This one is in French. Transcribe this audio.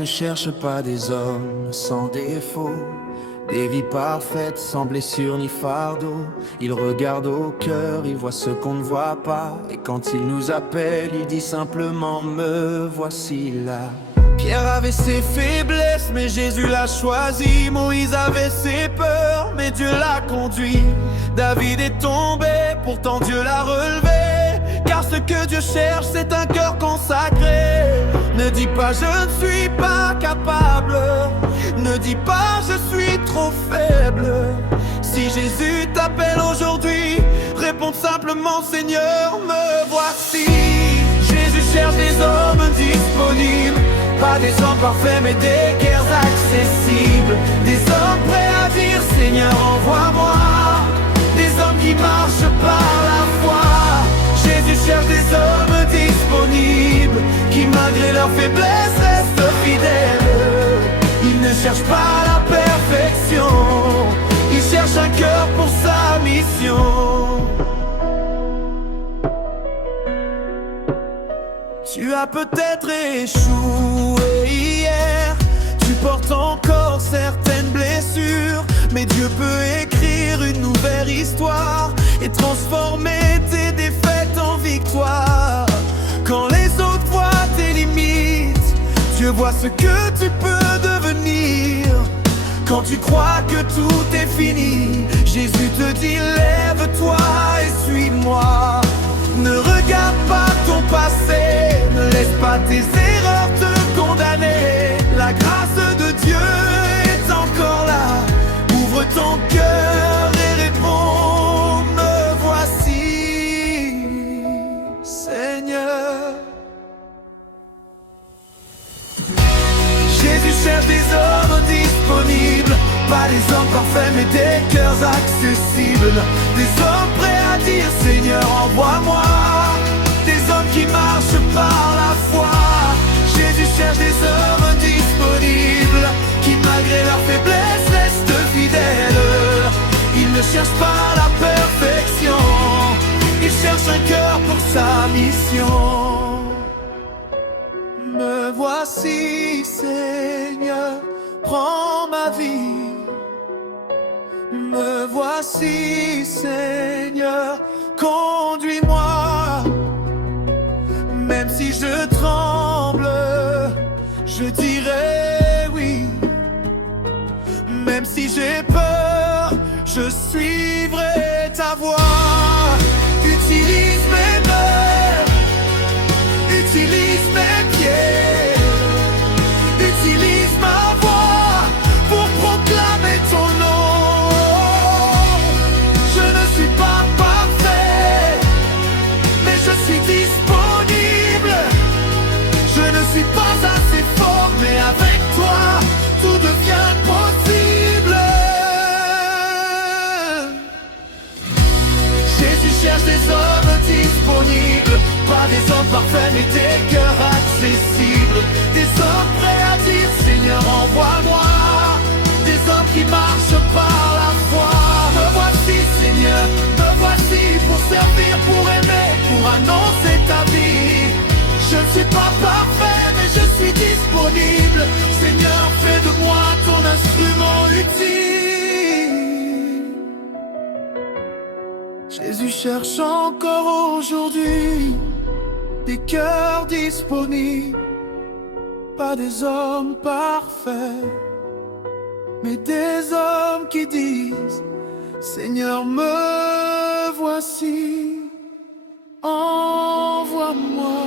ne cherche pas des hommes sans défaut, des vies parfaites sans blessure ni fardeau. Il regarde au cœur, il voit ce qu'on ne voit pas. Et quand il nous appelle, il dit simplement me voici là. Pierre avait ses faiblesses, mais Jésus l'a choisi. Moïse avait ses peurs, mais Dieu l'a conduit. David est tombé, pourtant Dieu l'a relevé. Car ce que Dieu cherche, c'est un cœur consacré. Ne dis pas je ne suis pas capable, ne dis pas je suis trop faible. Si Jésus t'appelle aujourd'hui, réponds simplement Seigneur, me voici. Jésus cherche des hommes disponibles, pas des hommes parfaits mais des cœurs accessibles. Des hommes prêts à dire Seigneur envoie-moi, des hommes qui marchent par la foi. Jésus cherche des hommes disponibles, qui malgré leur faiblesse restent fidèles. Il ne cherche pas la perfection, il cherche un cœur pour sa mission. Tu as peut-être échoué hier, tu portes encore certaines blessures, mais Dieu peut écrire une nouvelle histoire et transformer tes défaites en victoire. Quand les autres voient tes limites, Dieu voit ce que tu peux devenir. Quand tu crois que tout est fini, Jésus te dit lève-toi et suis-moi. Ne regarde pas ton passé, ne laisse pas tes erreurs te condamner. La grâce de Dieu est encore là, ouvre ton cœur et réponds, me voici, Seigneur. Jésus cherche des hommes disponibles, pas des hommes parfaits mais des cœurs accessibles. Des hommes prêts à dire Seigneur envoie-moi, des hommes qui marchent par la foi. Jésus cherche des hommes disponibles, qui malgré leur faiblesse restent fidèles. Il ne cherche pas la perfection, il cherche un cœur pour sa mission. Me voici Seigneur, prends ma vie. Me voici Seigneur, conduis-moi. Même si je tremble, je dirai oui. Même si j'ai peur, je suivrai ta voie. Utilise mes mains, utilise mes pieds, utilise ma voix pour proclamer ton nom. Je ne suis pas parfait, mais je suis disponible. Je ne suis pas assez fort, mais avec toi, tout devient possible. Jésus cherche des hommes disponibles, pas des hommes parfaits, mais des cœurs accessibles. Des hommes prêts à dire Seigneur envoie-moi, des hommes qui marchent par la foi. Me voici Seigneur, me voici pour servir, pour aimer, pour annoncer ta vie. Je ne suis pas parfait, mais je suis disponible. Seigneur, fais de moi ton instrument utile. Jésus cherche encore aujourd'hui des cœurs disponibles, pas des hommes parfaits, mais des hommes qui disent Seigneur, me voici, envoie-moi.